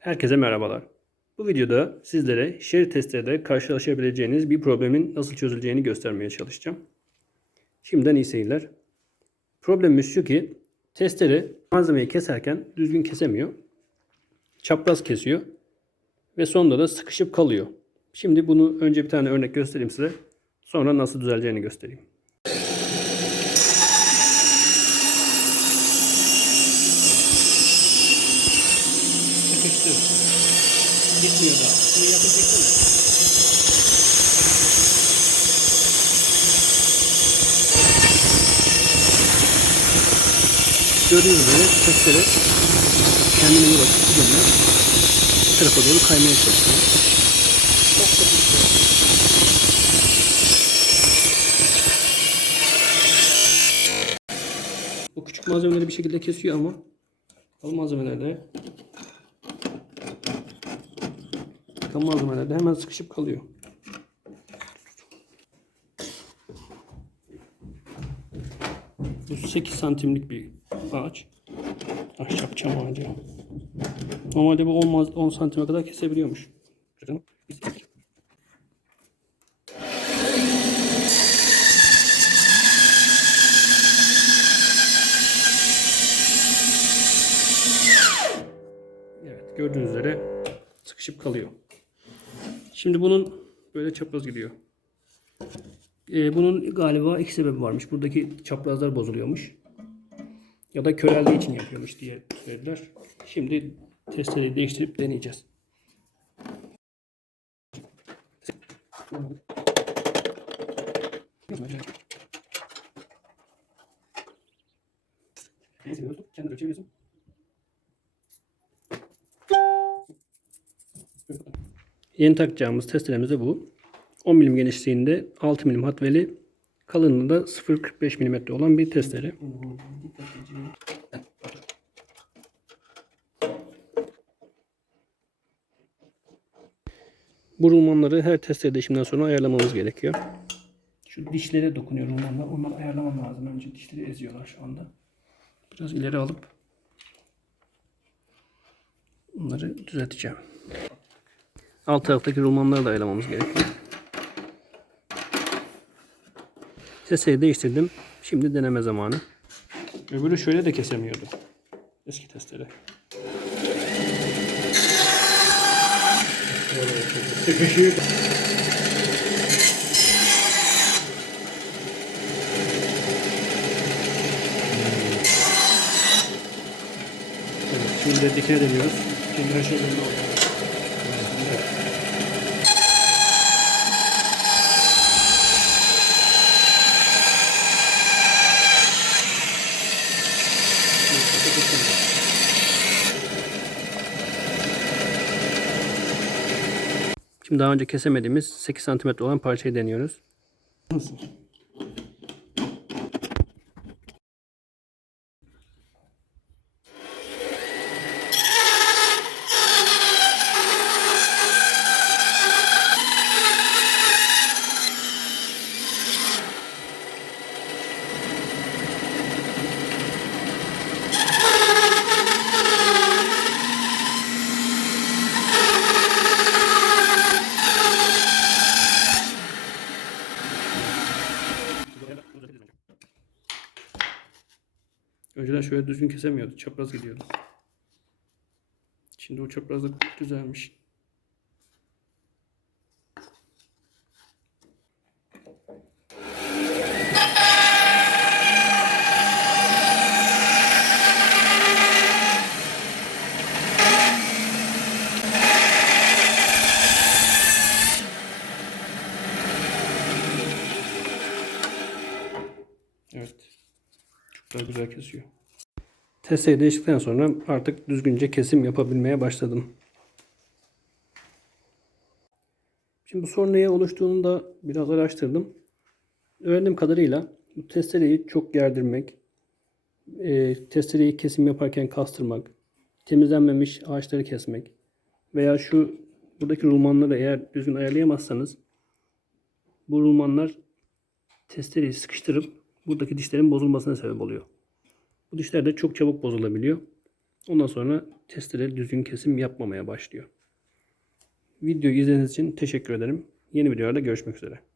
Herkese merhabalar. Bu videoda sizlere şerit testlerde karşılaşabileceğiniz bir problemin nasıl çözüleceğini göstermeye çalışacağım. Şimdiden iyi seyirler. Problemimiz şu ki testere malzemeyi keserken düzgün kesemiyor. Çapraz kesiyor ve sonunda da sıkışıp kalıyor. Şimdi bunu önce bir tane örnek göstereyim size. Sonra nasıl düzeleceğini göstereyim. Sıkıştı. Gitmiyor daha. Bunu yapacaksın. Gördüğünüz üzere testere kendine iyi bakıp gidiyor. Bu tarafa doğru kaymaya çalışıyor. Bu küçük malzemeleri bir şekilde kesiyor ama o malzemelerde Tam malzemelerde hemen sıkışıp kalıyor. Bu 8 santimlik bir ağaç. Ahşap çam ağacı. Normalde bu 10, 10 santime kadar kesebiliyormuş. Evet gördüğünüz üzere sıkışıp kalıyor. Şimdi bunun böyle çapraz gidiyor. Ee, bunun galiba iki sebebi varmış. Buradaki çaprazlar bozuluyormuş. Ya da köreldiği için yapıyormuş diye söylediler. Şimdi testereyi değiştirip deneyeceğiz. Kendin ölçebiliyorsun. Yeni takacağımız testeremiz de bu. 10 milim genişliğinde 6 milim hatveli kalınlığında 0.45 milimetre olan bir testere. Bu rulmanları her testere değişimden sonra ayarlamamız gerekiyor. Şu dişlere dokunuyor rulmanlar. Onları ayarlamam lazım. Önce dişleri eziyorlar şu anda. Biraz ileri alıp bunları düzelteceğim. Alt taraftaki rulmanları da ayarlamamız gerekiyor. Sesleri değiştirdim. Şimdi deneme zamanı. Öbürü şöyle de kesemiyordu. Eski testere. Sıkışıyor. Şimdi dikine deniyoruz. Şimdi her şey belli oldu. Şimdi daha önce kesemediğimiz 8 cm olan parçayı deniyoruz. Nasıl? Önceden şöyle düzgün kesemiyordu. Çapraz gidiyordu. Şimdi o çaprazlık düzelmiş. Evet. Çok daha güzel kesiyor. Testeyi değiştikten sonra artık düzgünce kesim yapabilmeye başladım. Şimdi bu sorun neye oluştuğunu da biraz araştırdım. Öğrendiğim kadarıyla bu testereyi çok gerdirmek, e, testereyi kesim yaparken kastırmak, temizlenmemiş ağaçları kesmek veya şu buradaki rulmanları eğer düzgün ayarlayamazsanız bu rulmanlar testereyi sıkıştırıp buradaki dişlerin bozulmasına sebep oluyor. Bu dişler de çok çabuk bozulabiliyor. Ondan sonra testere düzgün kesim yapmamaya başlıyor. Videoyu izlediğiniz için teşekkür ederim. Yeni videolarda görüşmek üzere.